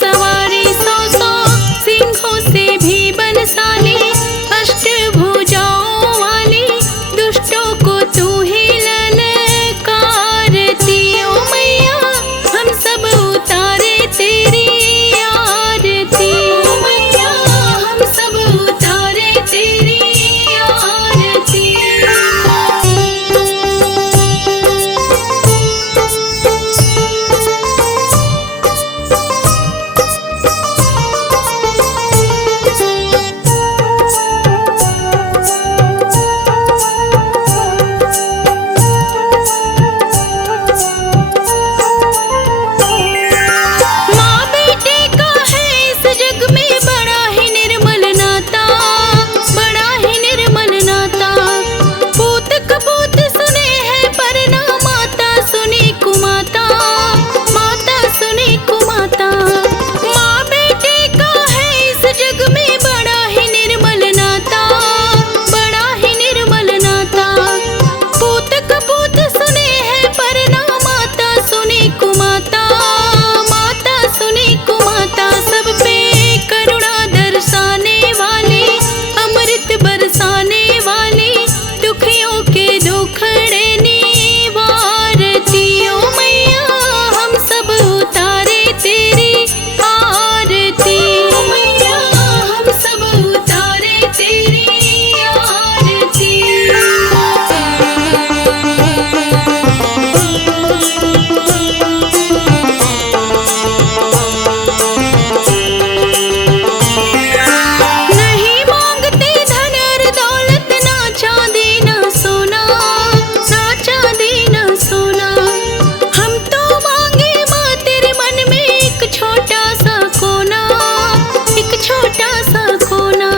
सवारी 100 सिंहों से भी बलशाली, अष्टभुजाओं वाली दुष्टों को तू ही ललकारती। ओ मैया हम सब उतारे तेरी आरती। ओ मैया हम सब उतारे तेरी आरती। माँ बेटे का है इस जग में बड़ा ही निर्मल नाता, बड़ा ही निर्मल नाता। पूत कपूत सुने हैं पर ना माता सुनी कुमाता, माता सुनी कुमाता। माँ बेटे का है इस जग में बड़ा ही निर्मल नाता, बड़ा ही निर्मल नाता। पूत कपूत सुने हैं पर ना माता सुनी कुमाता, माता सुनी कुमाता। सब पे करुणा दर्शाने वाली, अमृत बरसाने वाली, दुखियों के दुखड़े निवारती। ओ मैया हम सब उतारे तेरी आरती। ओ मैया हम सब उतारे तेरी आरती। नहीं मांगते धन और दौलत, ना चांदी ना सोना, ना चांदी ना सोना। हम तो मांगे माँ तेरे मन में एक छोटा सा कोना, एक छोटा सा कोना।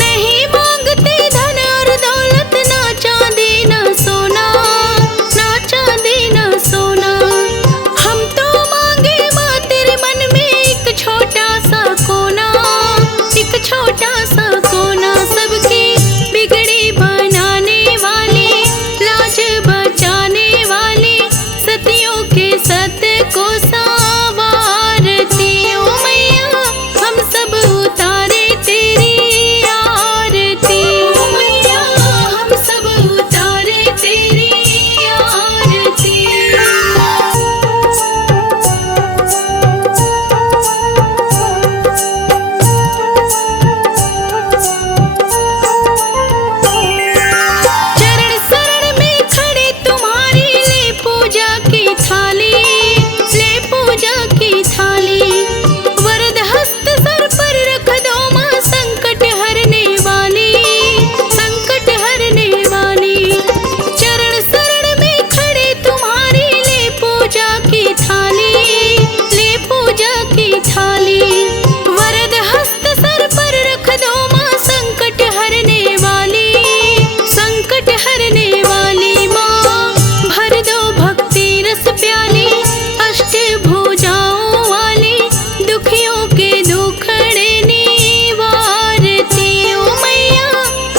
नहीं मांगते धन और दौलत, ना चांदी ना सोना, ना चांदी ना सोना। हम तो मांगे माँ तेरे मन में एक छोटा सा कोना, एक छोटा सा कोना। सबकी बिगड़ी बनाने वाली, लाज बचाने वाली, सतियों के सत्य को संवारती। ओ मैया हम सब उतारे तेरी आरती। ओ मैया हम सब उतारे तेरी आरती। चरण शरण में खड़े तुम्हारी, ले पूजा की थाली, ले पूजा की थाली। वरद हस्त सर पर रख दो माँ, संकट हरने वाली, संकट हरने वाली। चरण शरण में खड़े तुम्हारी, ले पूजा की थाली, ले पूजा की थाली। वरद हस्त सर पर रख दो माँ, संकट हरने वाली, संकट हरने वाली। माँ भर दो भक्ति रस प्याली, अष्टभुजाओं वाली, दुखियों के दुखड़े निवारती। ओ मैया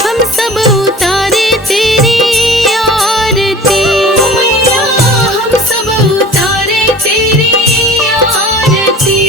हम सब उतारे तेरी आरती। ओ मैया हम सब उतारे तेरी आरती।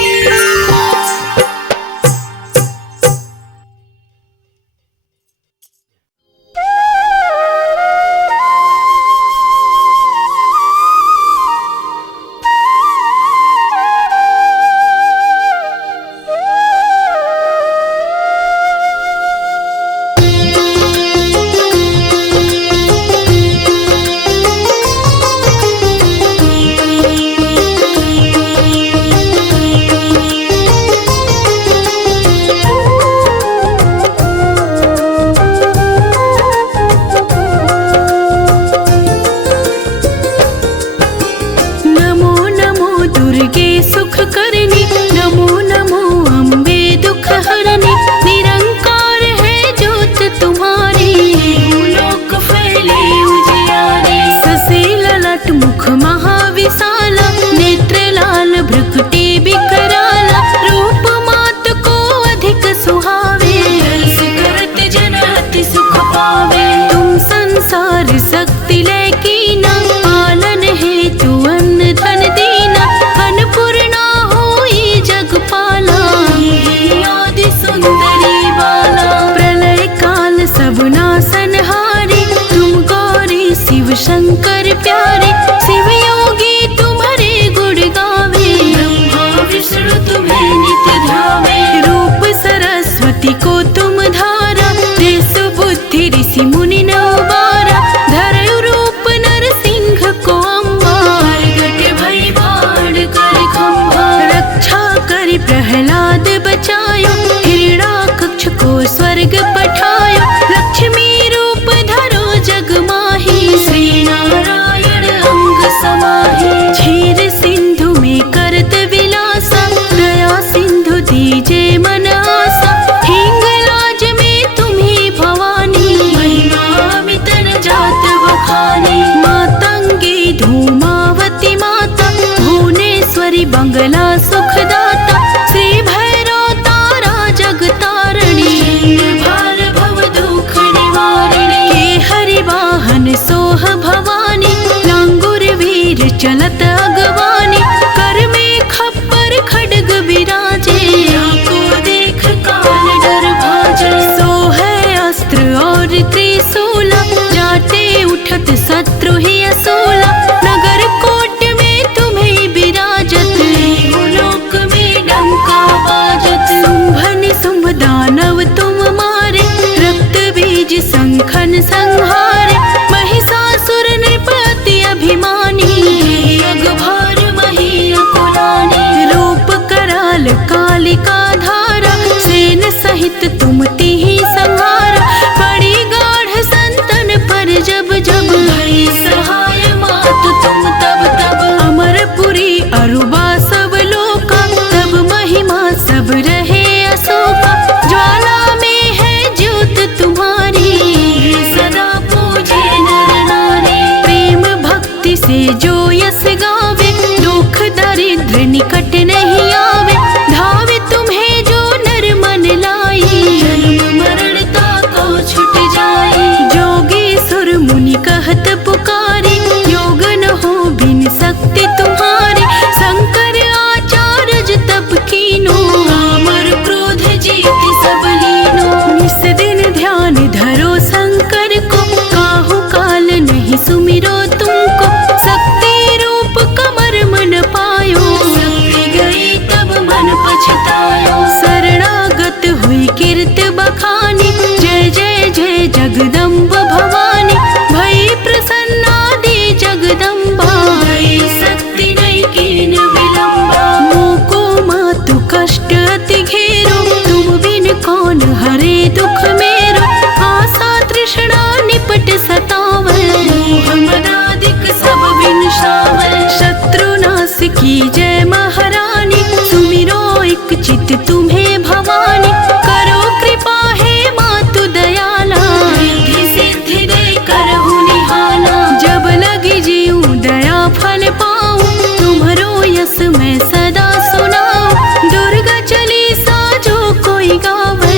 नित्य तुम्हें भवानी, करो कृपा है मातु दयाला, रिद्धि सिद्धि दे करहु निहाला। जब लगी जीऊँ दया फल पाऊँ, तुम्हरो यस मैं सदा सुनाऊँ। दुर्गा चालीसा जो कोई गावे,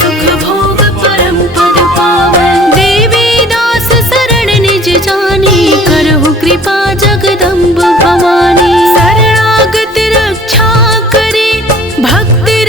सुख भोग परम पद पावे। देवी दास शरण निज जानी, करहु कृपा जगदम्ब भवानी। शरणागत रक्षा करे, भक्ति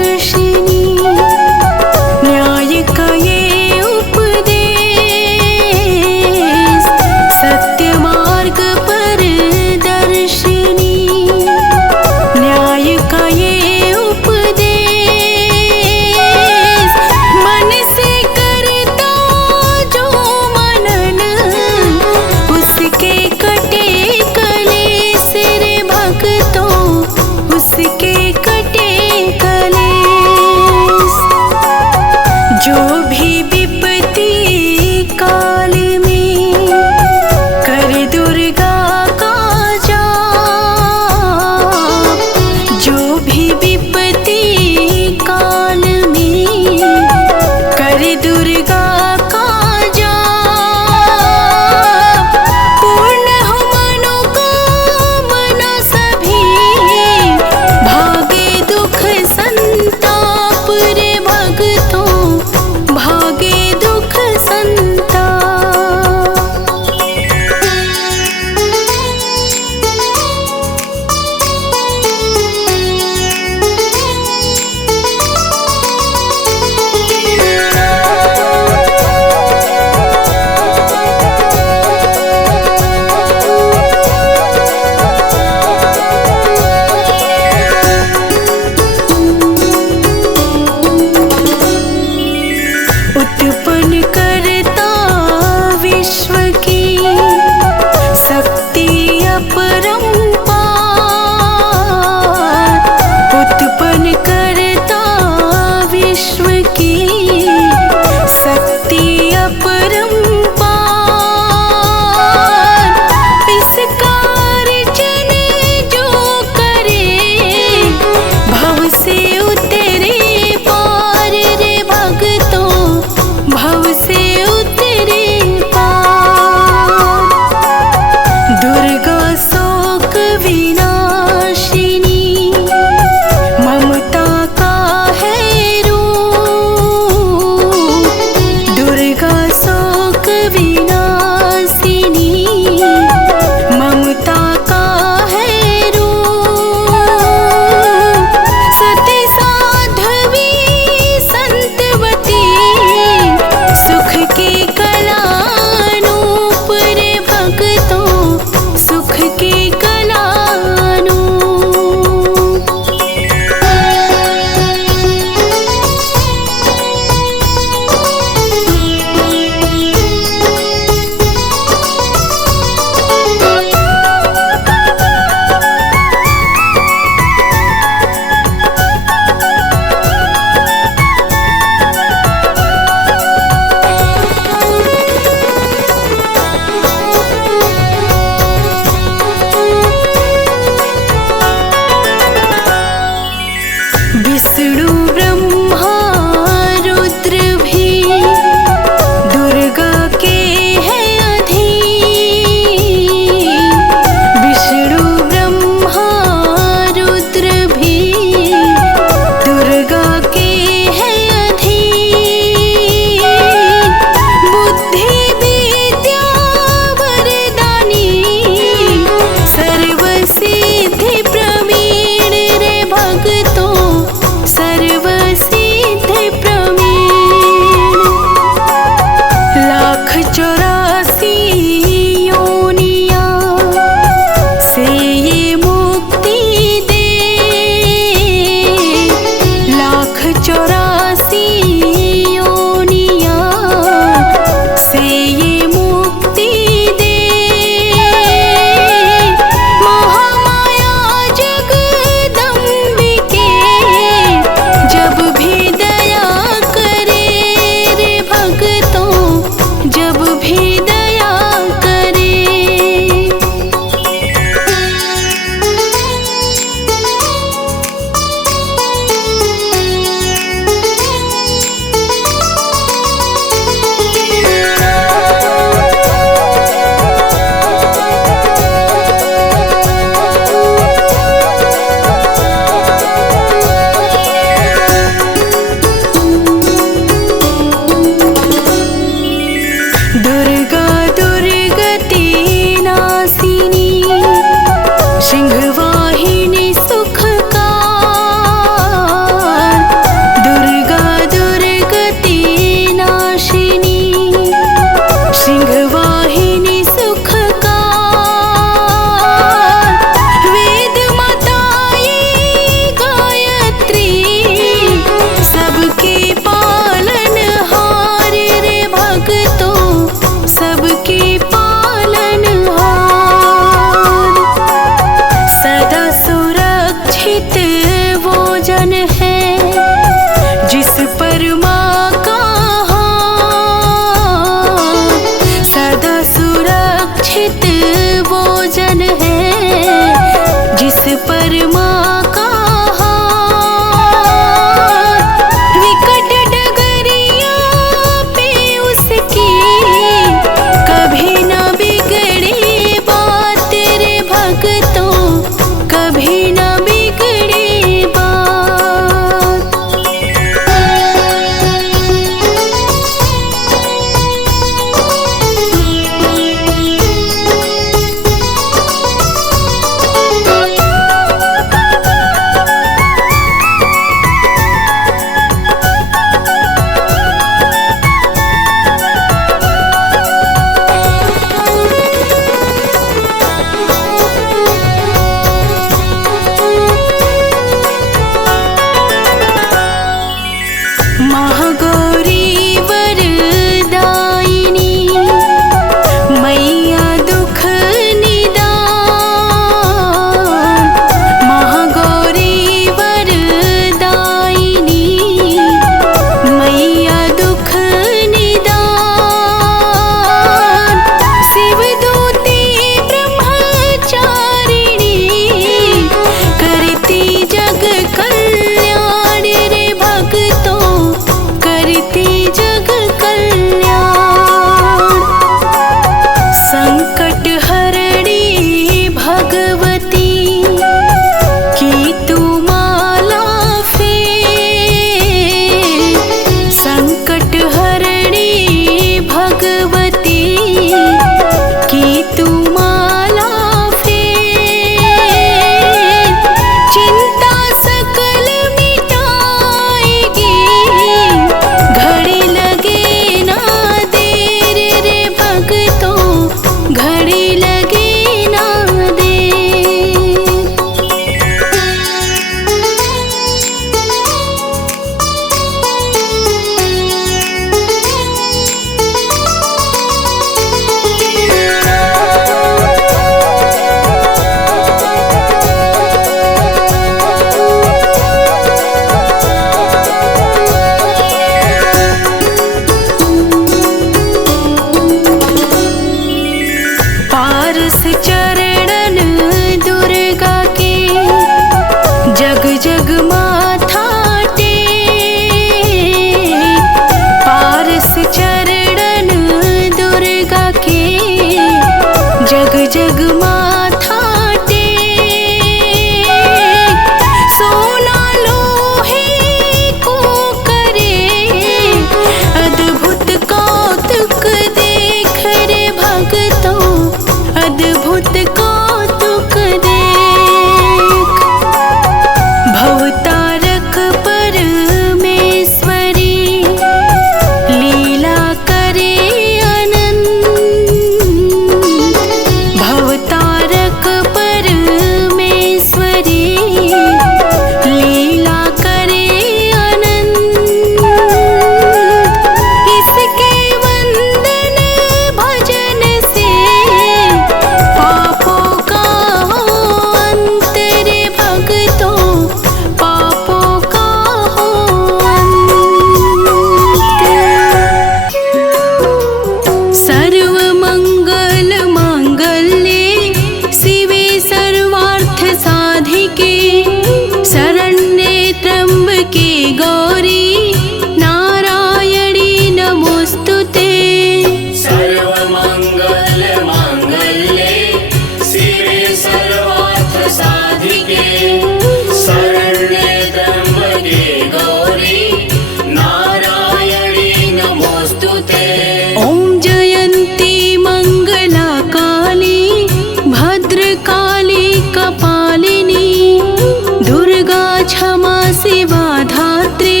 शिवा धात्री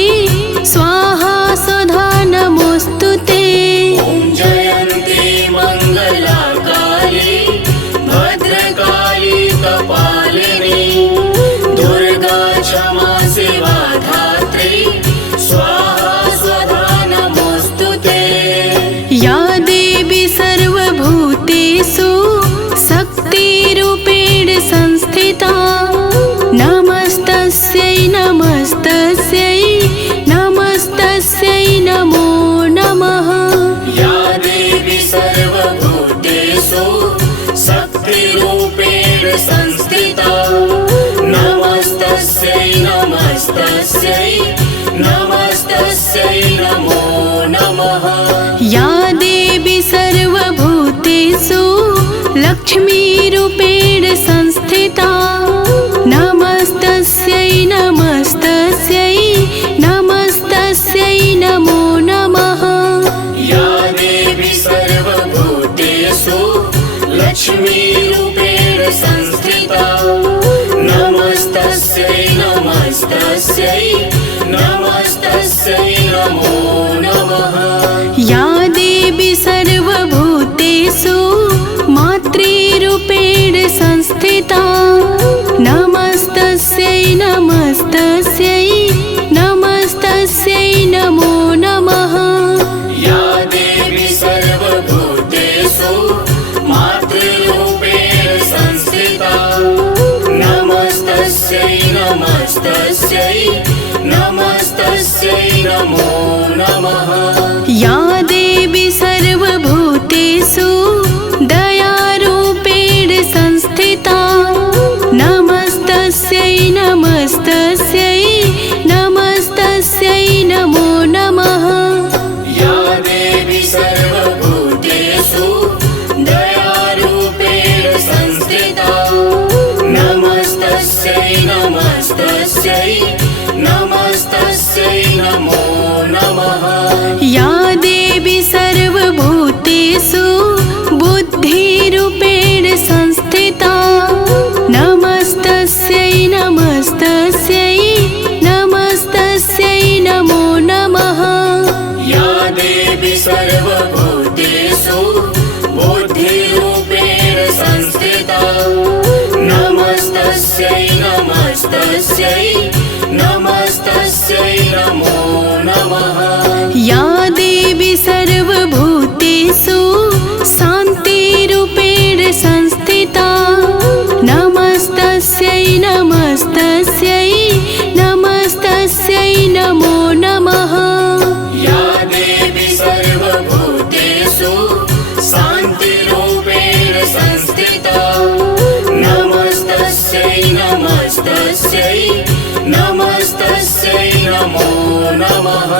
स्वाहा स्वधा नमोस्तुते। ॐ जयन्ती मङ्गला काली भद्रकाली कपालिनी दुर्गा क्षमा शिवा धात्री स्वाहा स्वधा नमोस्तुते। या देवी सर्वभूतेषु शक्तिरूपेण संस्थिता नमस्तस्यै नमस्तस्यै नमस्तस्यै नमो नमः। या देवी सर्वभूतेषु शक्तिरूपेण संस्थिता नमस्तस्यै नमस्तस्यै नमस्तस्यै नमो नमः। या देवी सर्वभूतेषु लक्ष्मीरूपेण संस्थिता नमस्तस्यै नमस्तस्यै नमस्तस्यै नमो नमः। या देवी सर्वभूतेषु लक्ष्मीरूपेण संस्थिता नमस्तस्यै नमस्तस्यै नमस्तस्यै नमो नमः। या देवी सर्वभूतेषु मातृरूपेण संस्थिता नमस्तस्यै नमस्तस्यै नमस्तस्यै नमो नमः। या देवी सर्वभूतेषु मातृरूपेण संस्थिता नमस्तस्यै नमस्तस्यै नमस्तस्यै नमो नमः। या देवी सर्वभूतेषु दयारूपेण संस्थिता नमस्तस्यै नमस्तस्यै नमस्तस्यै नमो नमः। या देवी सर्वभूतेषु दयारूपेण संस्थिता नमस्तस्यै नमस्तस्यै नमस्तस्यै नमो नमः। या देवी सर्वभूतेषु बुद्धिरूपेण संस्थिता नमस्तस्यै नमस्तस्यै नमस्तस्यै नमो नमः। या देवी सर्वभूतेषु बुद्धिरूपेण संस्थिता नमस्तस्यै नमस्तस्यै नमस्तस्यै नमो नमः। या देवी सर्वभूतेषु शान्तिरूपेण संस्थिता नमस्तस्यै नमस्तस्यै नमस्तस्यै नमो नमः। या देवी सर्वभूतेषु शान्तिरूपेण संस्थिता नमस्तस्यै नमस्तस्यै नमस्तस्यै नमो नमः।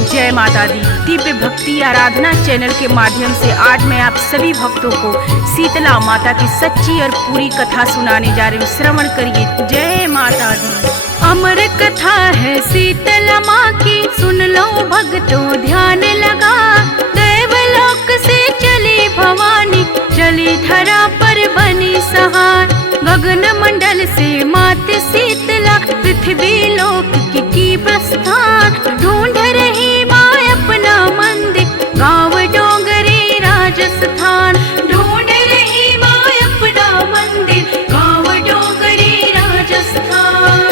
जय माता दी। दिव्य भक्ति आराधना चैनल के माध्यम से आज मैं आप सभी भक्तों को शीतला माता की सच्ची और पूरी कथा सुनाने जा रही हूँ। श्रवण करिए। जय माता दी। अमर कथा है शीतला माँ की, सुन लो भक्तों ध्यान लगा। देवलोक से चली भवानी, चली धरा पर बनी सहाय। गगन मंडल से मात शीतला, पृथ्वी लोक की प्रस्थान। ढूंढ रही माँ अपना मंदिर, गाँव डोंगरी राजस्थान। ढूंढ रही माँ अपना मंदिर, गाँव डोंगरी राजस्थान।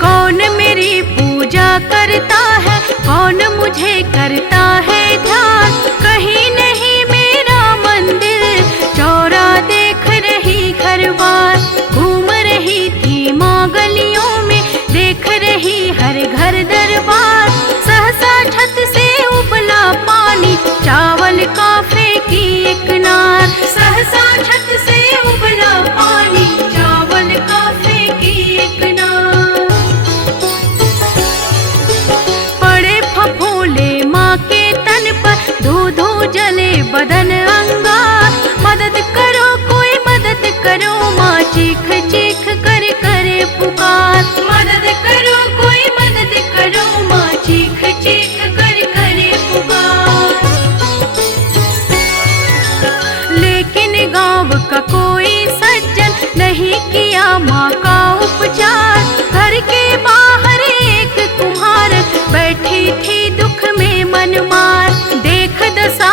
कौन मेरी पूजा करता है, कौन मुझे करता है ध्यान। कहीं नहीं मेरा मंदिर, चौरा देख रही घर बार। घूम रही थी माँ गलियों में, देख रही हर घर दरबार। सहसा छत से उबला पानी, चावल का फेंकी एक नार। सहसा छत से उबला पानी, चावल का फेंकी एक नार। पड़े फफोले माँ के तन पर, धो धो जले बदन अंगार। मदद करो कोई मदद करो माँ, चीख चीख कर करे पुकार। मदद करो कोई मदद करो माँ, चीख चीख कर करे पुकार। लेकिन गाँव का कोई सज्जन नहीं किया माँ का उपचार। घर के बाहर एक कुम्हार बैठी थी दुख में मन मार। देख दशा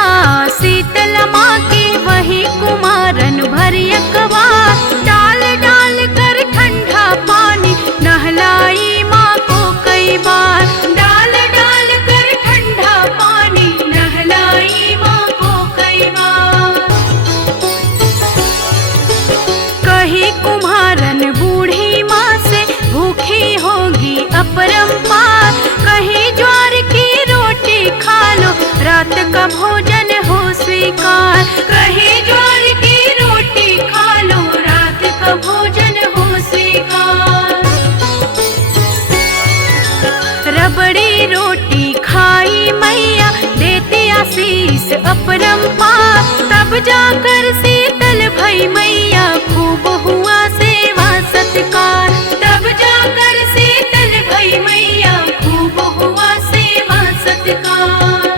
शीतला माँ की, वही कुमारन भरी अखबार। डाल डाल कर ठंडा पानी, नहलाई माँ को कई बार। डाल डाल कर ठंडा पानी, नहलाई माँ को कई बार। कही कुम्हारन बूढ़ी माँ से, भूखी होगी अपरंपार। कहीं ज्वार की रोटी खा लो, रात का भोजन हो स्वीकार। कहीं ज्वार की रोटी खा लो, रात का भोजन हो स्वीकार। रबड़ी रोटी खाई मैया, देती आशीष अपरंपार। तब जाकर शीतल भई मैया, खूब हुआ सेवा सत्कार। तब जाकर शीतल भई मैया, खूब हुआ सेवा सत्कार।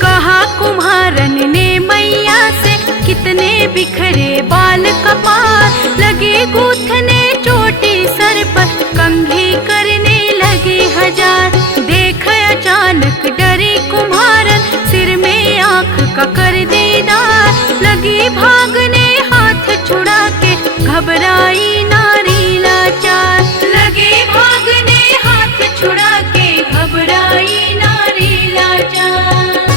कहा कुम्हारन ने मैया से, कितने बिखरे बाल कपार। लगे गूंथने चोटी सर पर, कंघी करने लगे हजार। देख अचानक डरे कुम्हारन, सिर में आंख का कर दीदार। लगी भागने हाथ छुड़ा के, घबराई नारी लाचार। लगे भागने हाथ छुड़ा के, घबराई नारी लाचार।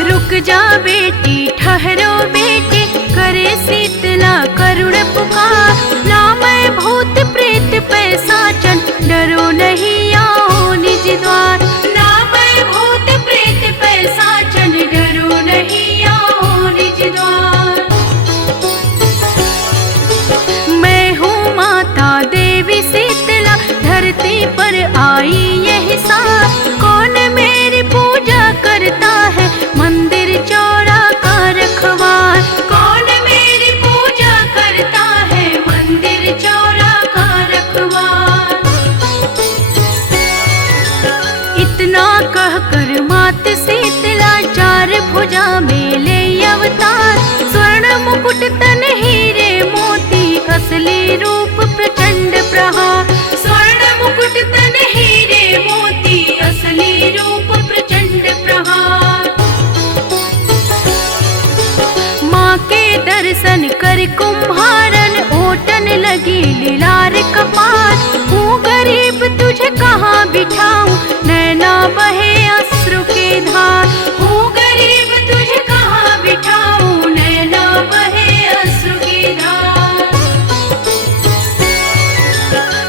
रुक जा बेटी ठहरो बेटी, करे शीतला करुण पुकार। ना मैं भूत प्रेत पैसाचन, डरो नहीं आओ निज द्वार। ना मैं भूत प्रेत पैसाचन, डरो नहीं आओ निज द्वार। मैं हूँ माता देवी शीतला, धरती पर आई यही साथ। कौन मेरी पूजा करता है, मंदिर चौरा का रखवार। कौन मेरी पूजा करता है, मंदिर चौरा का रखवार। इतना कहकर मात शीतला, चार भुजा में ले अवतार। स्वर्ण मुकुट तन हीरे मोती, असली रूप प्रचंड प्रहार। स्वर्ण मुकुट तन हीरे मोती, असली रूप प्रचंड प्रहार। माँ के दर्शन कर कुम्हारन, ओटन लगी लीलार कपार। हूँ गरीब तुझे कहाँ बिठाऊं, नैना बहे अश्रु के धार। हूँ गरीब तुझे कहाँ बिठाऊं, नैना बहे अश्रु के धार।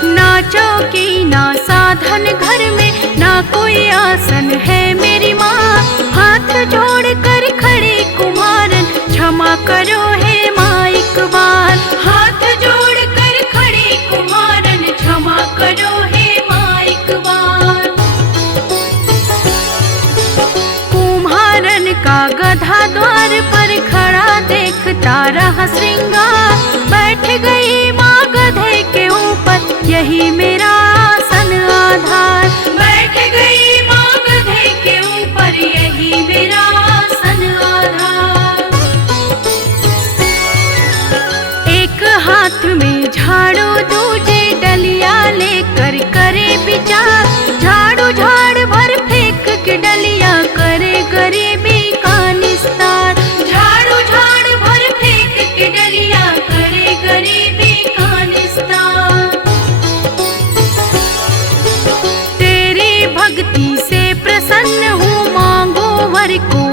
ना चौकी ना साधन घर में, ना कोई आसन है मेरी माँ। हाथ जोड़ कर खड़े कुम्हारन, क्षमा करो हे माँ एक बार। हाथ जोड़ कर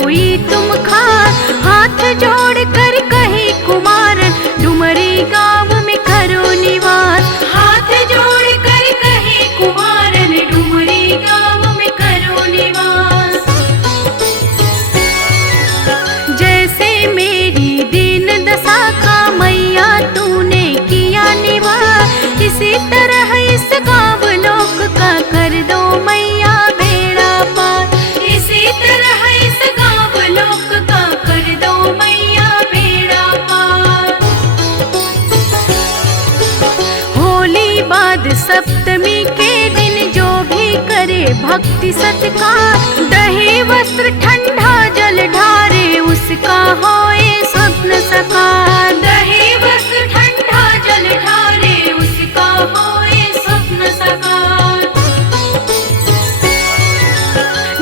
होई तुम खास। हाथ जोड़ कर कही कुमारन डुमरी गाँव में करो निवास। हाथ जोड़ कर कही कुमारन डुमरी गाँव में करो निवास। जैसे मेरी दीन दशा का मैया तूने किया निवास, इसी तरह इस गाँव लोक का कर दो मैया बेड़ा पार। इसी तरह इस गाँव लोक का कर दो मैया बेड़ा पार। होली बाद सप्तमी के दिन जो भी करे भक्ति सत्कार, दही वस्त्र ठंडा जल ढारे उसका होए स्वप्न साकार। दही वस्त्र ठंडा जल ढारे उसका होए स्वप्न साकार।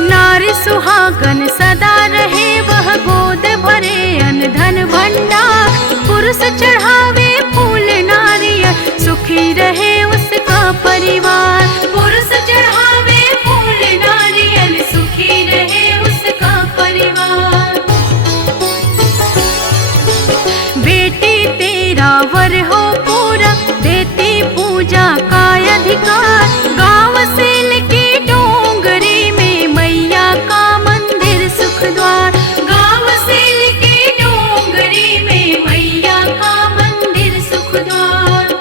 नारी सुहागन सदा रहे वह गोद भरे अन्न धन भंडार। पुरुष चढ़ावे फूल नारियल सुखी रहे उसका परिवार। पुरुष चढ़ावे फूल नारियल सुखी रहे उसका परिवार। बेटी तेरा वर हो पूरा देती पूजा का अधिकार। गाँव सेल की डोंगरी में मैया का मंदिर सुख द्वार। गाँव सेल की डोंगरी में मैया का मंदिर सुख द्वार।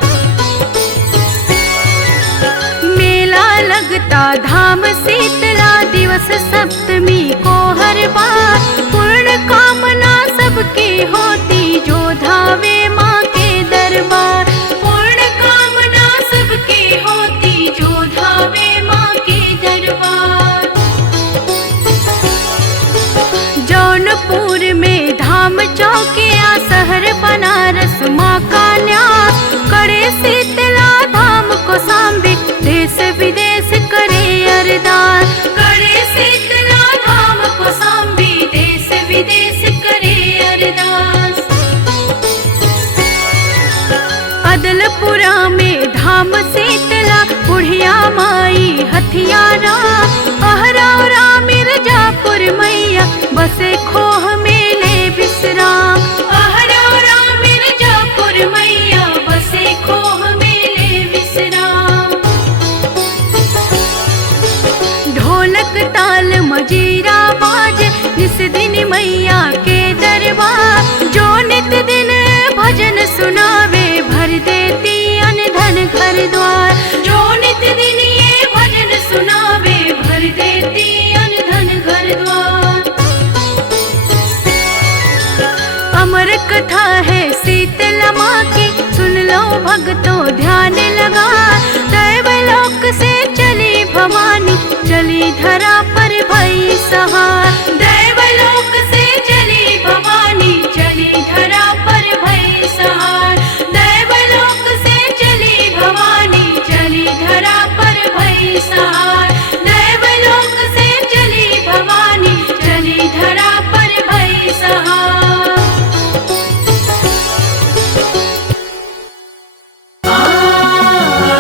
मेला लगता धाम शीतला दिवस सप्तमी को हर बार। पूर्ण कामना सबकी होती जो धावे माँ के दरबार। पूर्ण कामना सबकी होती जो धावे माँ के दरबार। जौनपुर में धाम चौकिया शहर बनारस माँ का न्यास। करे शीतला धाम को सांबे देश विदेश करे अरदास। करे शीतला धाम को सांबे देश विदेश करे अरदास। अदलपुरा में धाम शीतला बुढ़िया माई हथियारा। अहरौरा मिर्जापुर मैया बसे खोह मेले विश्राम। अहरौरा मिर्जापुर मैया बसे खोह मेले विश्राम। ढोलक ताल मजीरा बाज निस दिन मैया के दरबार। जो नित दिन भजन सुनावे भर देती अन्न धन घर द्वार। जो नित दिन ये भजन सुनावे भर देती अन्न धन घर द्वार। अमर कथा है शीतला माँ की सुन लो भक्तों ध्यान लगा। दैवलोक से चली भवानी चली धरा पर भई सहार। दैवलोक से चली भवानी चली धरा पर भई सहार। दैवलोक से चली भवानी चली धरा पर भई सहार। दैवलोक से चली भवानी चली धरा पर भई सहार। आ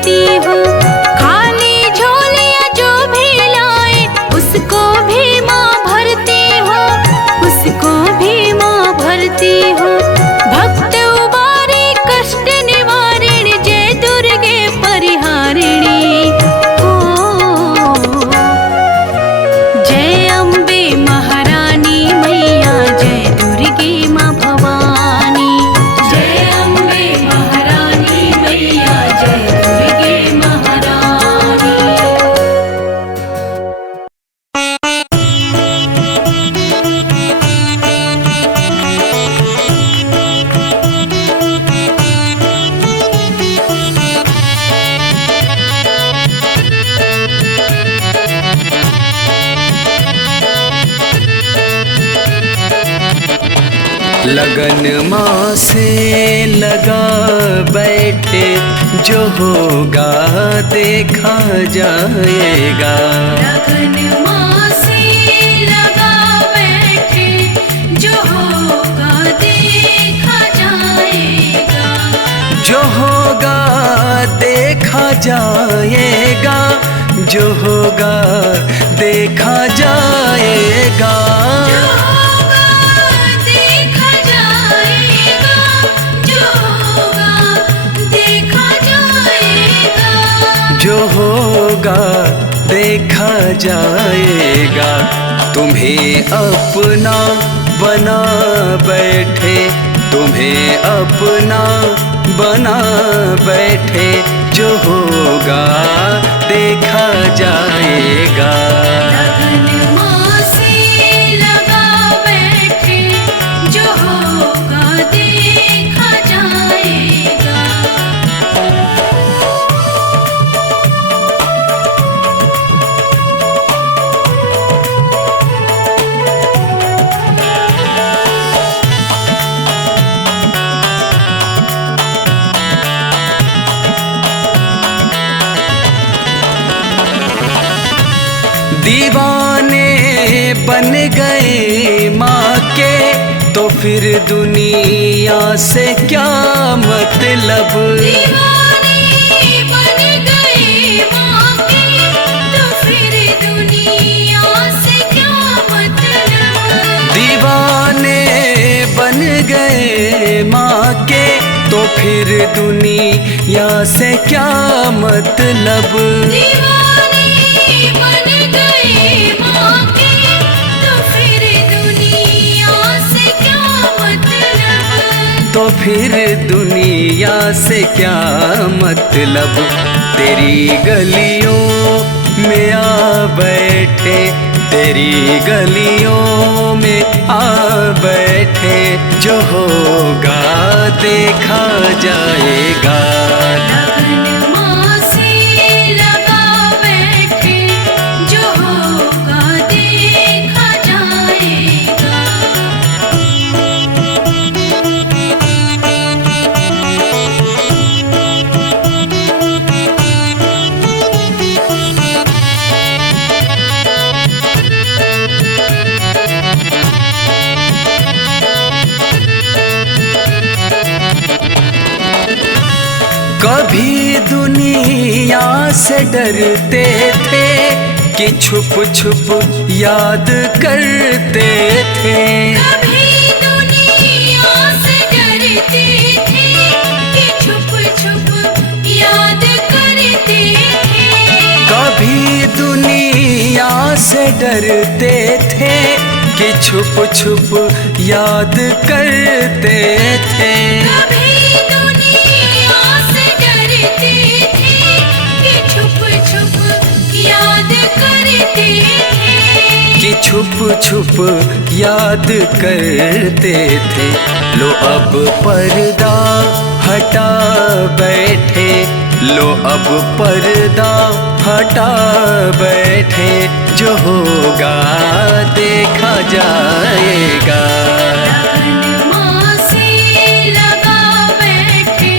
भरती हूँ। खाली झोलियाँ जो भी लाए उसको भी माँ भरती हूँ, उसको भी माँ भरती हूँ। भक्त उबारी कष्ट निवारिणी जय दुर्गे परिहारिणी। ओ जय अम्बे महारानी मैया जय दुर्गे माँ भवानी। जय अम्बे महारानी मैया जय दुर्गे महारानी। लगन माँ से लगा बैठे जो होगा देखा जाएगा। लगन माँ से लगा बैठे जो होगा देखा जाएगा। जो होगा देखा जाएगा, जो होगा देखा जाएगा। जो होगा देखा जाएगा, जो होगा देखा जाएगा। जो होगा देखा जाएगा। तुम्हें अपना बना बैठे, तुम्हें अपना बना बैठे जो होगा देखा जाएगा। लगन माँ से लगा बैठे जो होगा देखा जाएगा। दीवाने बन गए माँ के तो फिर दुनिया से क्या मतलब। दीवाने बन गए माँ के तो फिर दुनिया से क्या मतलब। दीवाने बन गए माँ के तो फिर दुनिया से क्या मतलब। दीवाने बन गए माँ के तो फिर दुनिया से क्या मतलब। तो फिर दुनिया से क्या मतलब। तेरी गलियों में आ बैठे, तेरी गलियों में आ बैठे जो होगा देखा जाएगा। लगन माँ से लगा बैठे जो होगा देखा जाएगा। कभी दुनिया से डरते थे कि छुप छुप याद करते थे। कभी दुनिया से डरते थे कि छुप छुप याद करते थे। कभी दुनिया से डरते थे कि छुप छुप याद करते थे। कभी दुनिया से डरते थे कि छुप छुप याद करते थे। कि छुप छुप याद करते थे। लो अब पर्दा हटा बैठे, लो अब पर्दा हटा बैठे जो होगा देखा जाएगा। लगन माँ से लगा बैठे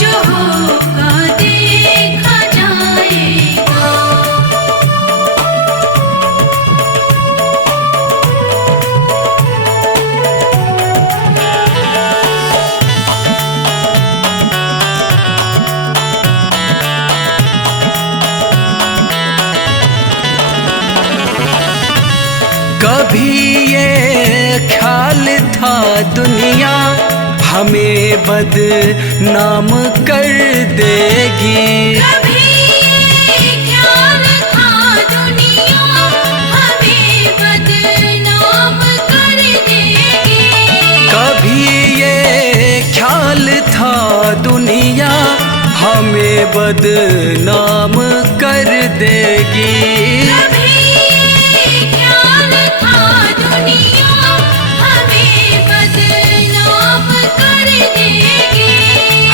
जो होगा देखा जाएगा। कभी ये ख्याल था दुनिया हमें बदनाम कर देगी। कभी ये ख्याल था दुनिया हमें बदनाम कर देगी। कभी ये ख्याल था दुनिया हमें बदनाम कर देगी। कभी ये ख्याल था दुनिया हमें बदनाम कर देगी।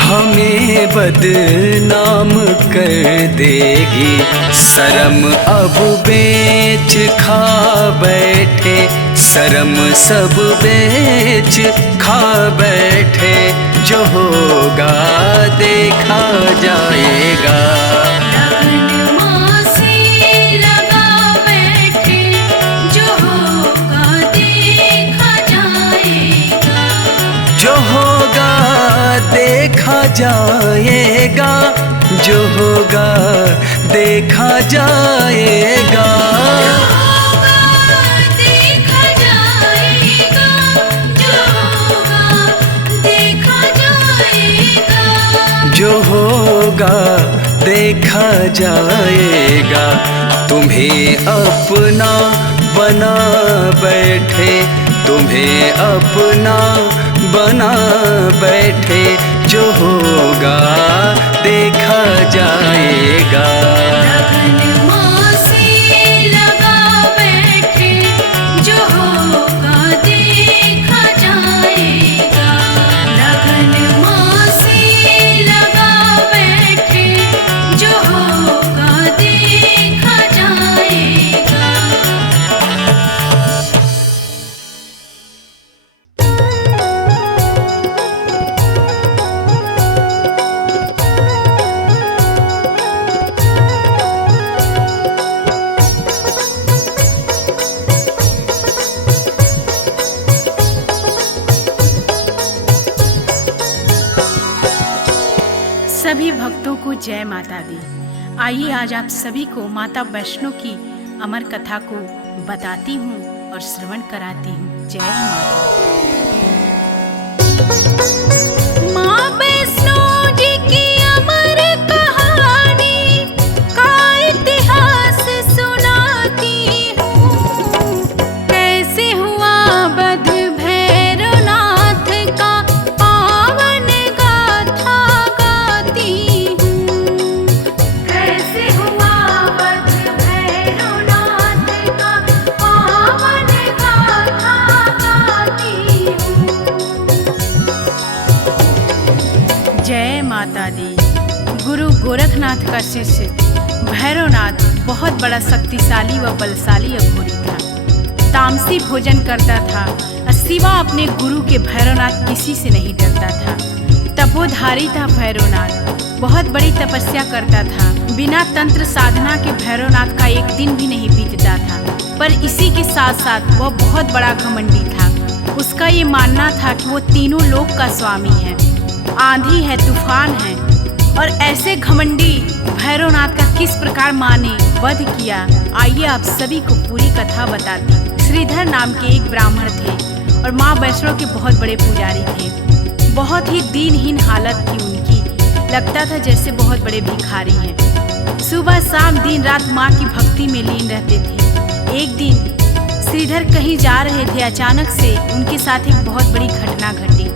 हमें बदनाम कर देगी। शर्म अब बेच खा बैठे, शर्म सब बेच खा बैठे, जो होगा देखा जाएगा। लगन माँ से लगा बैठे, जो होगा देखा जाएगा। जो होगा देखा जाएगा, जो होगा देखा जाएगा। देखा जाएगा, जो होगा देखा जाएगा। जो होगा देखा जाएगा। तुम्हें अपना बना बैठे, तुम्हें अपना बना बैठे, जो होगा देखा जाएगा। लगन माँ से लगा बैठे, जो होगा देखा जाएगा। लगन माँ से लगा बैठे, जो होगा देखा जाएगा। सभी भक्तों को जय माता दी। आइए आज आप सभी को माता वैष्णो की अमर कथा को बताती हूँ और श्रवण कराती हूँ। जय माता दी। माँ वैष्णो जी की अमर कहानी का इतिहास सुनाती हूँ। कैसे हुआ वध भैरवनाथ का पावन गाथा गाती हूँ। कैसे हुआ वध भैरवनाथ का पावन गाथा गाती हूँ। जय माता दी। गुरु गोरखनाथ का शिष्य भैरवनाथ बहुत बड़ा शक्तिशाली व बलशाली अघोरी था। तामसी भोजन करता था और सिवा अपने गुरु के भैरवनाथ किसी से नहीं डरता था। तपोधारी था भैरवनाथ, बहुत बड़ी तपस्या करता था। बिना तंत्र साधना के भैरवनाथ का एक दिन भी नहीं बीतता था। पर इसी के साथ साथ वह बहुत बड़ा घमंडी था। उसका ये मानना था कि वो तीनों लोक का स्वामी है, आंधी है, तूफान है। और ऐसे घमंडी भैरवनाथ का किस प्रकार माँ ने वध किया, आइए आप सभी को पूरी कथा बताती हूँ। श्रीधर नाम के एक ब्राह्मण थे और माँ वैष्णो के बहुत बड़े पुजारी थे। बहुत ही दीनहीन हालत थी उनकी, लगता था जैसे बहुत बड़े भिखारी हैं। सुबह शाम दिन रात माँ की भक्ति में लीन रहते थे। एक दिन श्रीधर कहीं जा रहे थे, अचानक से उनके साथ एक बहुत बड़ी घटना घटी।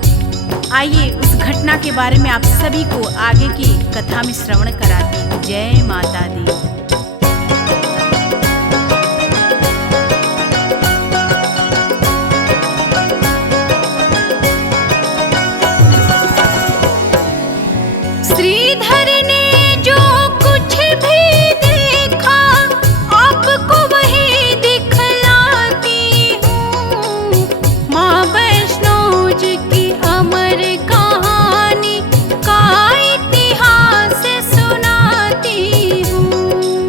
आइए उस घटना के बारे में आप सभी को आगे की कथा में श्रवण कराती हूँ। जय माता दी। श्रीधर ने जो कुछ भी देखा आपको वही दिखलाती हूँ। माँ वैष्णो जी की अमर कहानी का इतिहास सुनाती हूँ।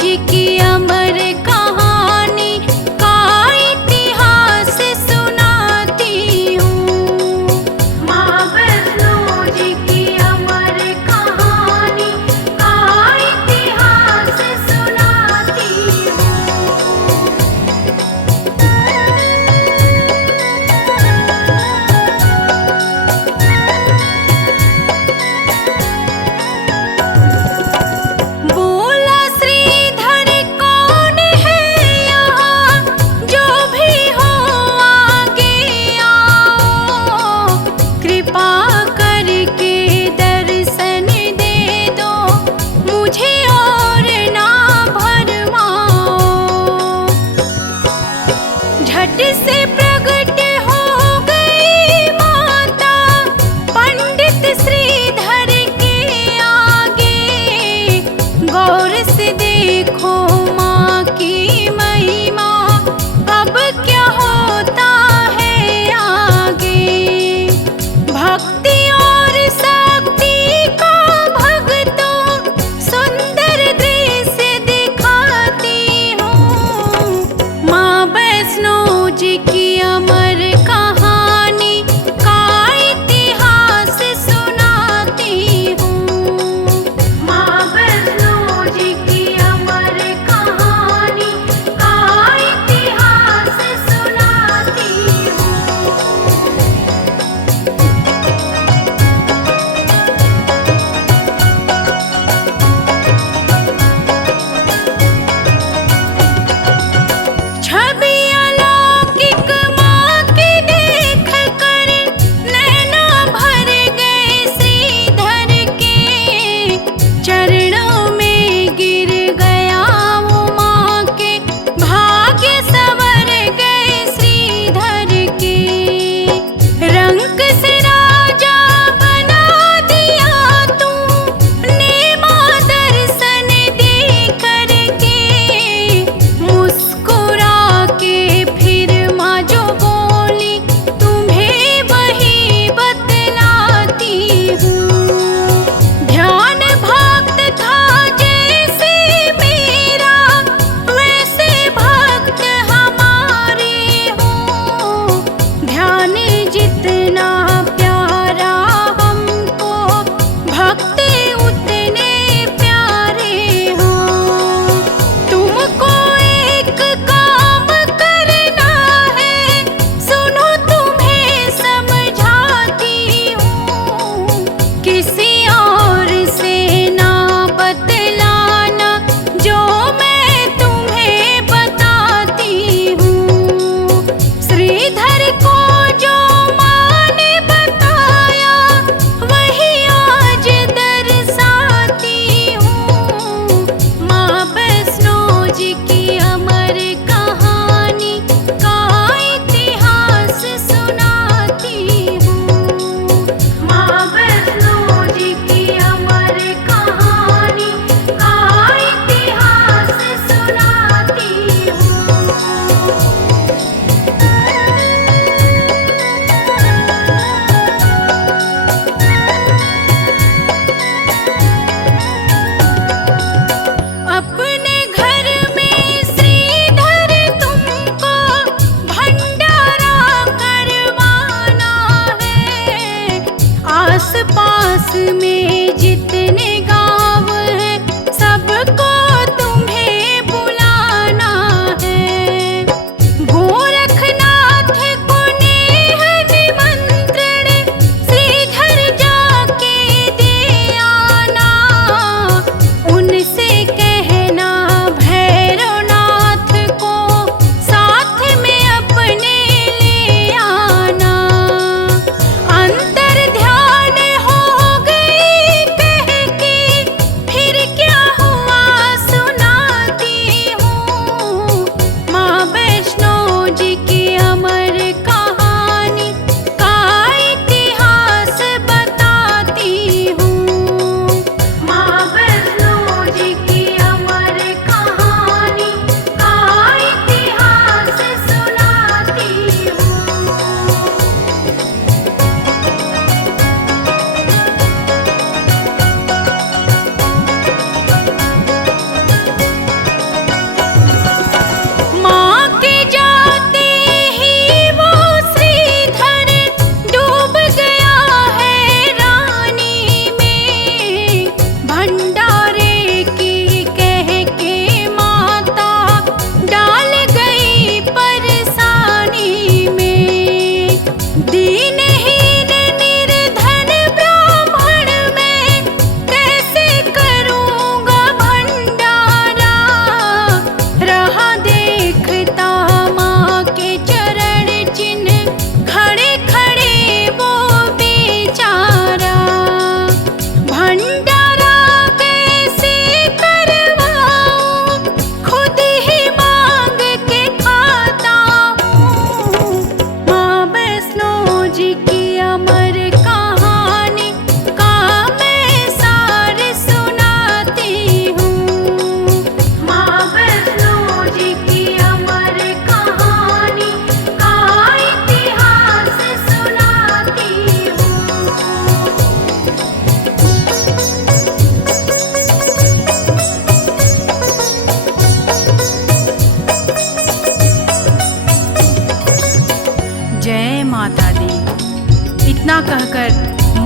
जी की अमर कहानी का इतिहास सुनाती हूँ। माँ वैष्णो जी की अमर कहानी का इतिहास सुनाती हूँ। बोला श्रीधर कौन है यहाँ, जो भी हो आगे आओ। कृपा करके दर्शन दे दो मुझे और ना भरमाओ। झट से प्रकट हो गई माता पंडित श्रीधर के आगे। गौर से देखो माँ की महिमा, अब क्या होता है आगे। भक्ति और शक्ति का भक्तों सुंदर दृश्य दिखाती हूँ। माँ वैष्णो जी की अमर कहानी का इतिहास सुनाती हूँ। माँ वैष्णो जी की अमर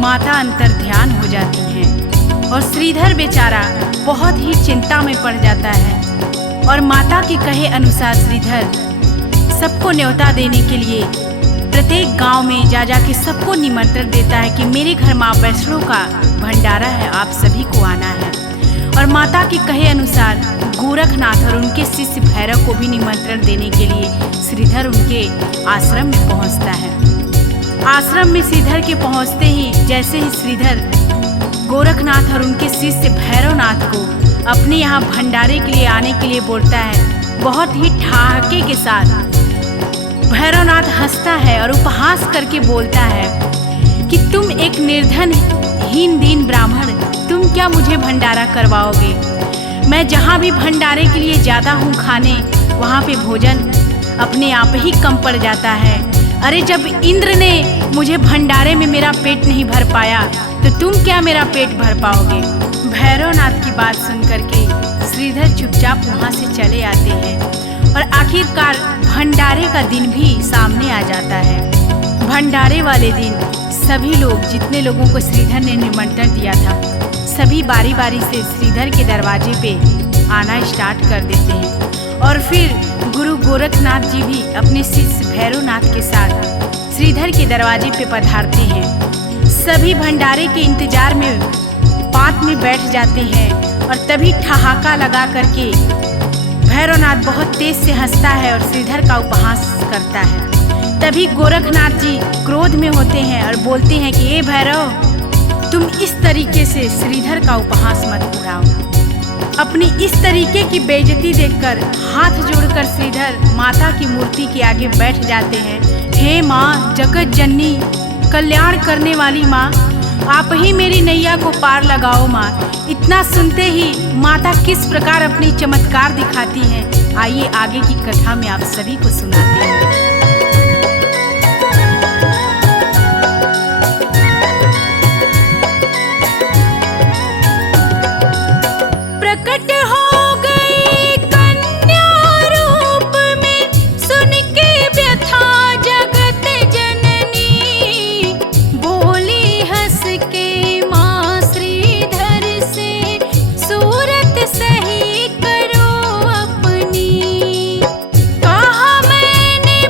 माता अंतर ध्यान हो जाती हैं और श्रीधर बेचारा बहुत ही चिंता में पड़ जाता है। और माता के कहे अनुसार श्रीधर सबको न्योता देने के लिए प्रत्येक गांव में जा के सबको निमंत्रण देता है कि मेरे घर माँ वैष्णो का भंडारा है, आप सभी को आना है। और माता के कहे अनुसार गोरखनाथ और उनके शिष्य भैरव को भी निमंत्रण देने के लिए श्रीधर उनके आश्रम में पहुंचता है। आश्रम में श्रीधर के पहुंचते ही जैसे ही श्रीधर गोरखनाथ और उनके शिष्य भैरवनाथ को अपने यहाँ भंडारे के लिए आने के लिए बोलता है, बहुत ही ठहाके के साथ भैरवनाथ हंसता है और उपहास करके बोलता है कि तुम एक निर्धन हीन दीन ब्राह्मण, तुम क्या मुझे भंडारा करवाओगे? मैं जहाँ भी भंडारे के लिए जाता हूँ खाने, वहाँ पे भोजन अपने आप ही कम पड़ जाता है। अरे जब इंद्र ने मुझे भंडारे में मेरा पेट नहीं भर पाया तो तुम क्या मेरा पेट भर पाओगे? भैरवनाथ की बात सुनकर के श्रीधर चुपचाप वहाँ से चले आते हैं और आखिरकार भंडारे का दिन भी सामने आ जाता है। भंडारे वाले दिन सभी लोग, जितने लोगों को श्रीधर ने निमंत्रण दिया था, सभी बारी बारी से श्रीधर के दरवाजे पे आना स्टार्ट कर देते हैं। और फिर गुरु गोरखनाथ जी भी अपने शिष्य भैरवनाथ के साथ श्रीधर के दरवाजे पे पधारते हैं। सभी भंडारे के इंतजार में पात में बैठ जाते हैं और तभी ठहाका लगा करके भैरवनाथ बहुत तेज से हंसता है और श्रीधर का उपहास करता है। तभी गोरखनाथ जी क्रोध में होते हैं और बोलते हैं कि ए भैरव, तुम इस तरीके से श्रीधर का उपहास मत उड़ाओ। अपनी इस तरीके की बेइज्जती देखकर हाथ जोड़कर श्रीधर माता की मूर्ति के आगे बैठ जाते हैं। हे माँ, जगत जननी, कल्याण करने वाली माँ, आप ही मेरी नैया को पार लगाओ माँ। इतना सुनते ही माता किस प्रकार अपनी चमत्कार दिखाती हैं, आइए आगे की कथा में आप सभी को सुनाते हैं। प्रकट हो गई कन्या रूप में, सुन के व्यथा जगत जननी, बोली हंस के माँ श्रीधर से, सूरत सही करो अपनी। कहा मैंने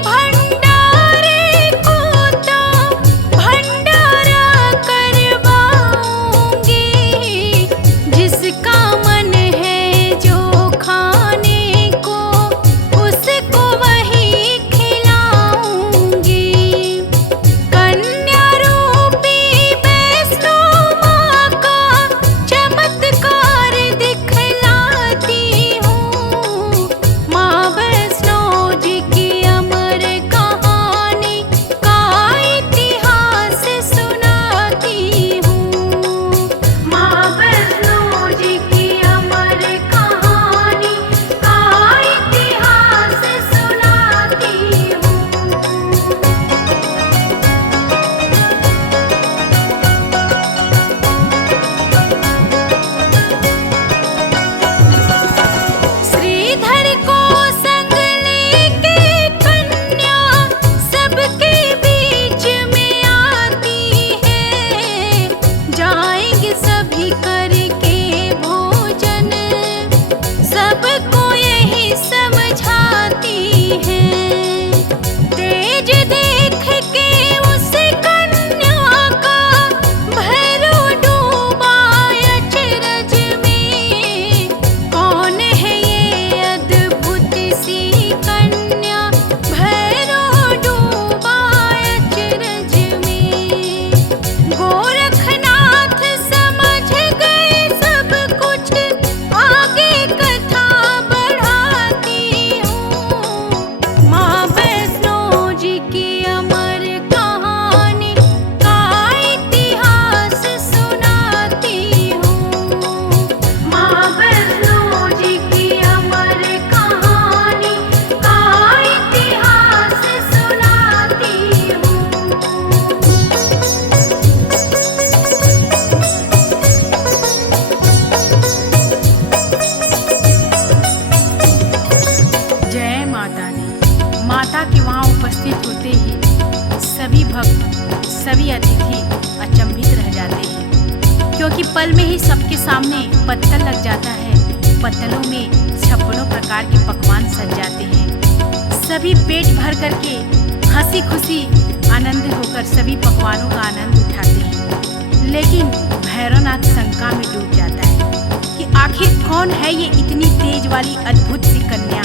सामने पत्तल लग जाता है। पत्तलों में 56 प्रकार के पकवान सज जाते हैं। सभी पेट भर करके हंसी खुशी आनंद होकर सभी पकवानों का आनंद उठाते हैं। लेकिन भैरवनाथ शंका में डूब जाता है कि आखिर कौन है ये इतनी तेज वाली अद्भुत सी कन्या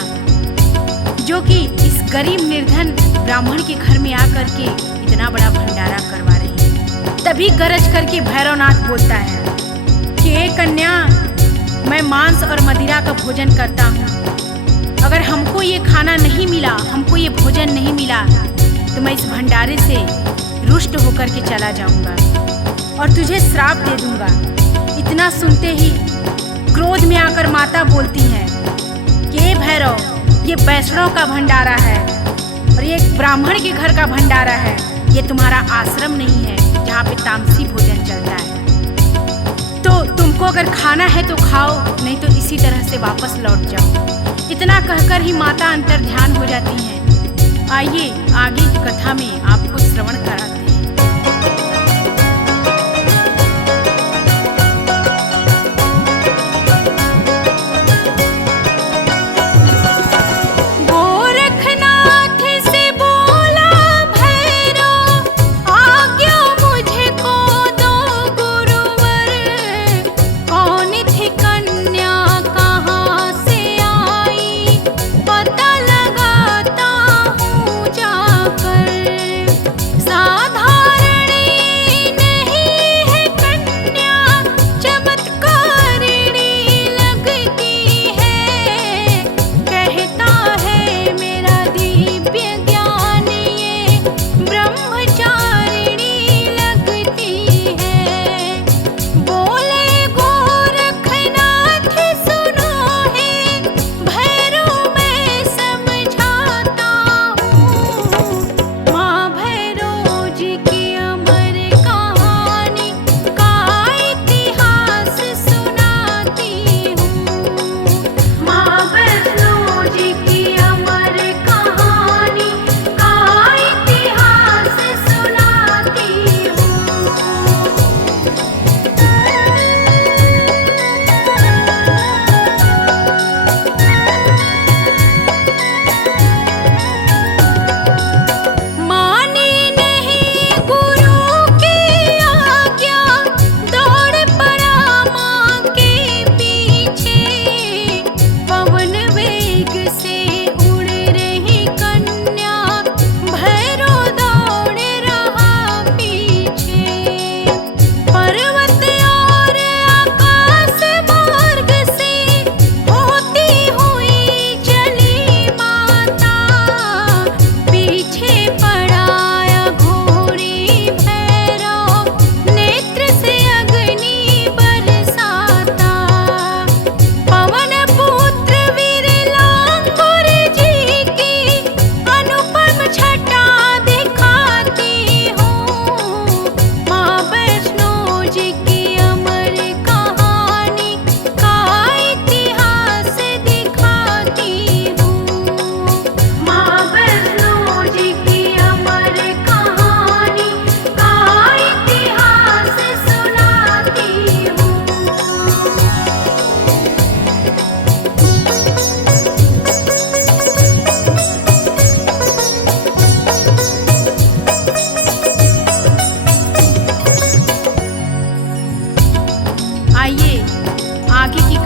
जो कि इस गरीब निर्धन ब्राह्मण के घर में आकर के इतना बड़ा भंडारा करवा रही है। तभी गरज करके भैरवनाथ बोलता है कि हे कन्या, मैं मांस और मदिरा का भोजन करता हूँ। अगर हमको ये खाना नहीं मिला, हमको ये भोजन नहीं मिला, तो मैं इस भंडारे से रुष्ट होकर के चला जाऊंगा और तुझे श्राप दे दूंगा। इतना सुनते ही क्रोध में आकर माता बोलती है कि हे भैरव, ये वैष्णव का भंडारा है और ये एक ब्राह्मण के घर का भंडारा है। ये तुम्हारा आश्रम नहीं है जहाँ पे तामसी भोजन चलता है। तो तुमको अगर खाना है तो खाओ, नहीं तो इसी तरह से वापस लौट जाओ। इतना कहकर ही माता अंतर ध्यान हो जाती हैं। आइए आगे की कथा में आपको श्रवण कराते हैं।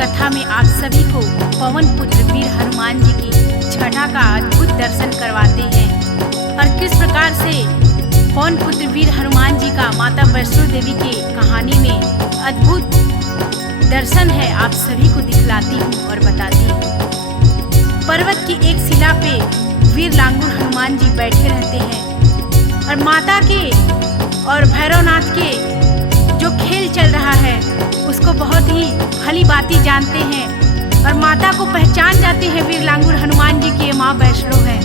कथा में आप सभी को पवन पुत्र वीर हनुमान जी की छटा का अद्भुत दर्शन करवाते हैं और किस प्रकार से पवन पुत्र वीर हनुमान जी का माता वैष्णो देवी की कहानी में अद्भुत दर्शन है आप सभी को दिखलाती हूँ और बताती हूँ। पर्वत की एक शिला पे वीर लांगुर हनुमान जी बैठे रहते हैं और माता के और भैरवनाथ के जो खेल चल रहा है उसको बहुत ही भली भांति जानते हैं और माता को पहचान जाते हैं वीर लांगुर हनुमान जी की माँ वैष्णो है।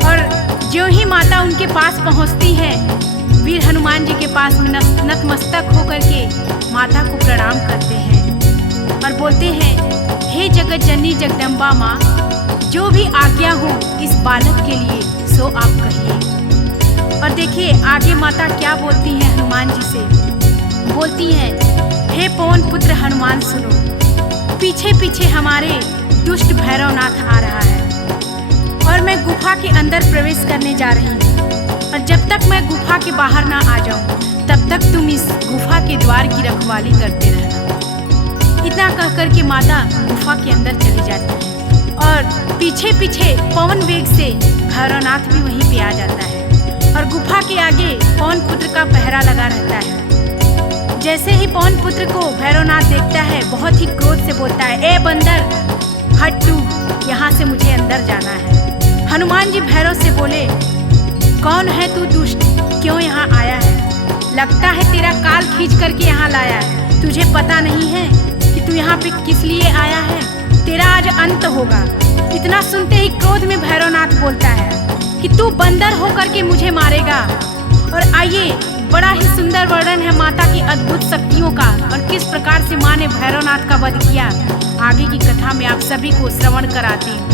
और जो ही माता उनके पास पहुँचती है वीर हनुमान जी के पास में नतमस्तक होकर के माता को प्रणाम करते हैं और बोलते हैं, हे जगत जननी जगदम्बा माँ, जो भी आज्ञा हो इस बालक के लिए सो आप कहिए। और देखिए आगे माता क्या बोलती हैं हनुमान जी से, बोलती हैं हे पवन पुत्र हनुमान सुनो, पीछे पीछे हमारे दुष्ट भैरवनाथ आ रहा है और मैं गुफा के अंदर प्रवेश करने जा रही हूँ। और जब तक मैं गुफा के बाहर ना आ जाऊँ तब तक तुम इस गुफा के द्वार की रखवाली करते रहना। इतना कह कर के माता गुफा के अंदर चली जाती है और पीछे पीछे पवन वेग से भैरवनाथ भी वहीं पे आ जाता है और गुफा के आगे पवन पुत्र का पहरा लगा रहता है। जैसे ही पवन पुत्र को भैरवनाथ देखता है बहुत ही क्रोध से बोलता है, ए बंदर हट तू, यहाँ से मुझे अंदर जाना है। हनुमान जी भैरव से बोले, कौन है तू दुष्ट, क्यों यहाँ आया है? लगता है तेरा काल खींच करके यहाँ लाया है। तुझे पता नहीं है कि तू यहाँ पे किस लिए आया है? तेरा आज अंत होगा। इतना सुनते ही क्रोध में भैरवनाथ बोलता है कि तू बंदर होकर के मुझे मारेगा। और आइए, बड़ा ही सुंदर वर्णन है माता की अद्भुत शक्तियों का और किस प्रकार से माँ ने भैरवनाथ का वध किया। आगे की कथा में आप सभी को श्रवण कराती हूँ।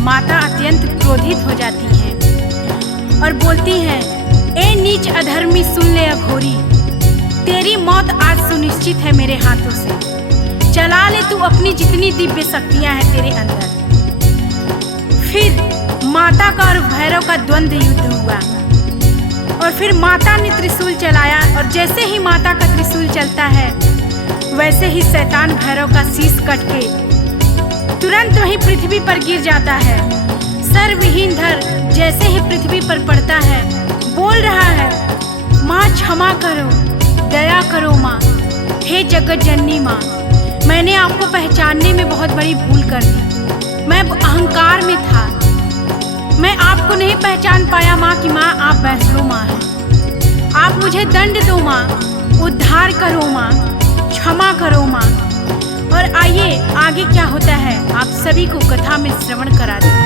माता अत्यंत क्रोधित हो जाती हैं और बोलती हैं, ए नीच अधर्मी सुन ले अघोरी, तेरी मौत आज सुनिश्चित है मेरे हाथों से। चला ले तू अपनी जितनी दिव्य शक्तियां हैं तेरे अंदर। फिर माता का और भैरव का द्वंद्व युद्ध हुआ और फिर माता ने त्रिशूल चलाया और जैसे ही माता का त्रिशूल चलता है वैसे ही शैतान भैरव का शीश कट के तुरंत वही पृथ्वी पर गिर जाता है। सर्वहीन धर जैसे ही पृथ्वी पर पड़ता है बोल रहा है, माँ क्षमा करो, दया करो माँ, हे जगत जननी माँ, मैंने आपको पहचानने में बहुत बड़ी भूल कर दी। मैं अहंकार में था, मैं आपको नहीं पहचान पाया माँ कि माँ आप वैष्णो माँ हैं। आप मुझे दंड दो माँ, उद्धार करो माँ, क्षमा करो माँ, और आइए आगे क्या होता है आप सभी को कथा में श्रवण करा दें।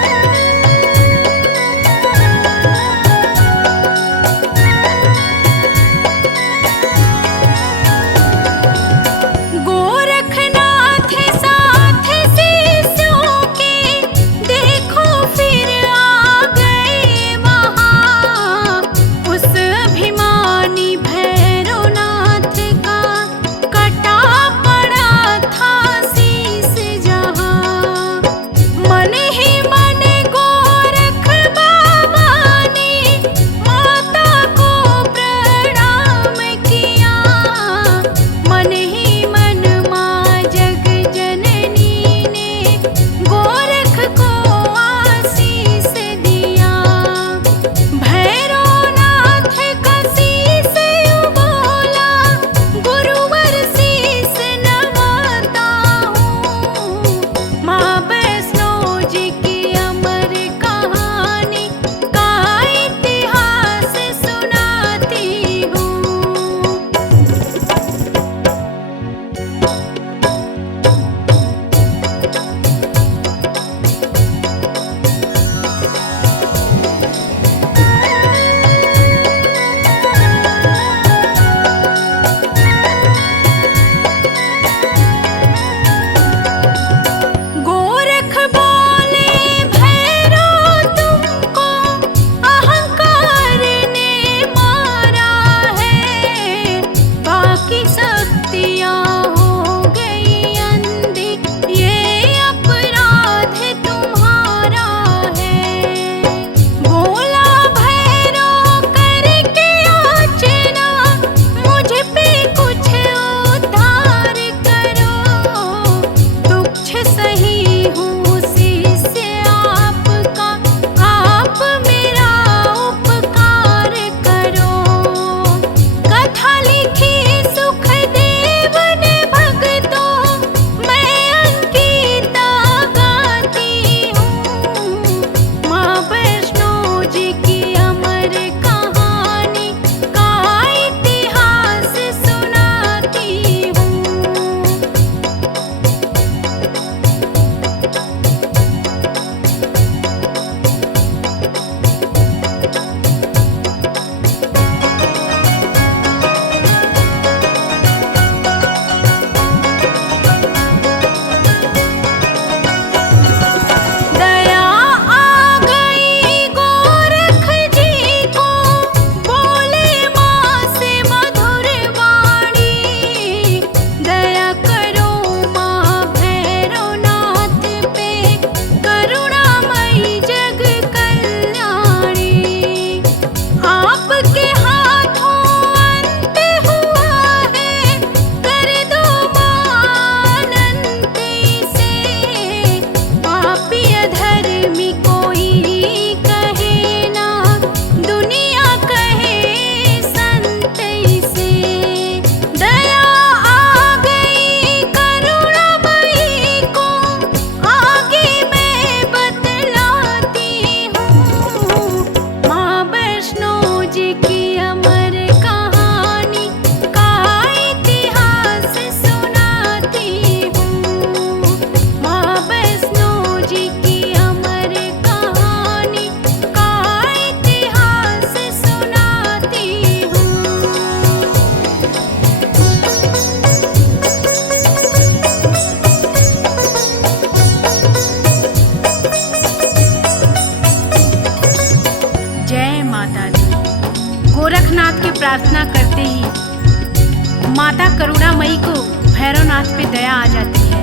गोरखनाथ की प्रार्थना करते ही माता करुणामयी को भैरवनाथ पे दया आ जाती है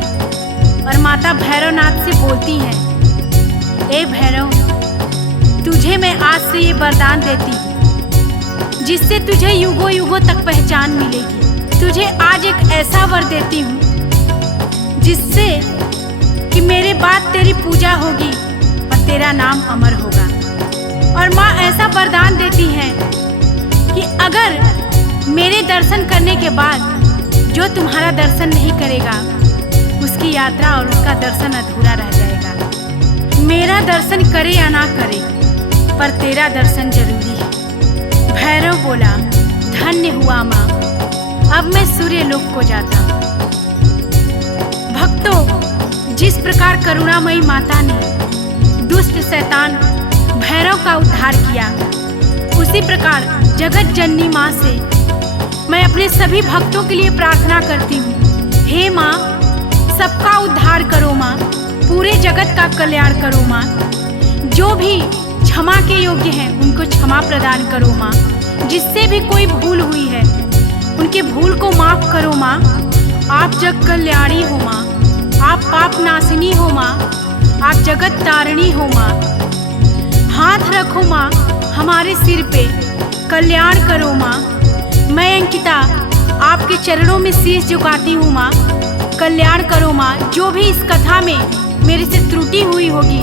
और माता भैरवनाथ से बोलती है, ए भैरव, तुझे मैं आज से ये वरदान देती हूँ जिससे तुझे युगों युगों तक पहचान मिलेगी। तुझे आज एक ऐसा वर देती हूँ जिससे कि मेरे बाद तेरी पूजा होगी और तेरा नाम अमर होगा। और माँ ऐसा वरदान देती है कि अगर मेरे दर्शन करने के बाद जो तुम्हारा दर्शन नहीं करेगा उसकी यात्रा और उसका दर्शन अधूरा रह जाएगा। मेरा दर्शन करे या ना करे पर तेरा दर्शन जरूरी है। भैरव बोला, धन्य हुआ माँ, अब मैं सूर्य लोक को जाता हूँ। भक्तों, जिस प्रकार करुणामयी माता ने दुष्ट शैतान भैरव का उद्धार किया, उसी प्रकार जगत जननी माँ से मैं अपने सभी भक्तों के लिए प्रार्थना करती हूँ। हे माँ, सबका उद्धार करो माँ, पूरे जगत का कल्याण करो माँ। जो भी क्षमा के योग्य हैं उनको क्षमा प्रदान करो माँ। जिससे भी कोई भूल हुई है उनके भूल को माफ करो माँ। आप जग कल्याणी हो माँ, आप पाप नाशिनी हो माँ, आप जगत तारिणी हो माँ। हाथ रखो माँ हमारे सिर पे, कल्याण करो माँ। मैं अंकिता आपके चरणों में शीश झुकाती हूँ माँ, कल्याण करो माँ। जो भी इस कथा में मेरे से त्रुटि हुई होगी,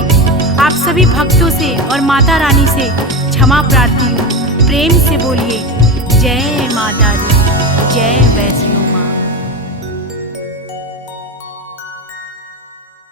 आप सभी भक्तों से और माता रानी से क्षमा प्रार्थी हूँ। प्रेम से बोलिए जय माता दी, जय वैष्णो।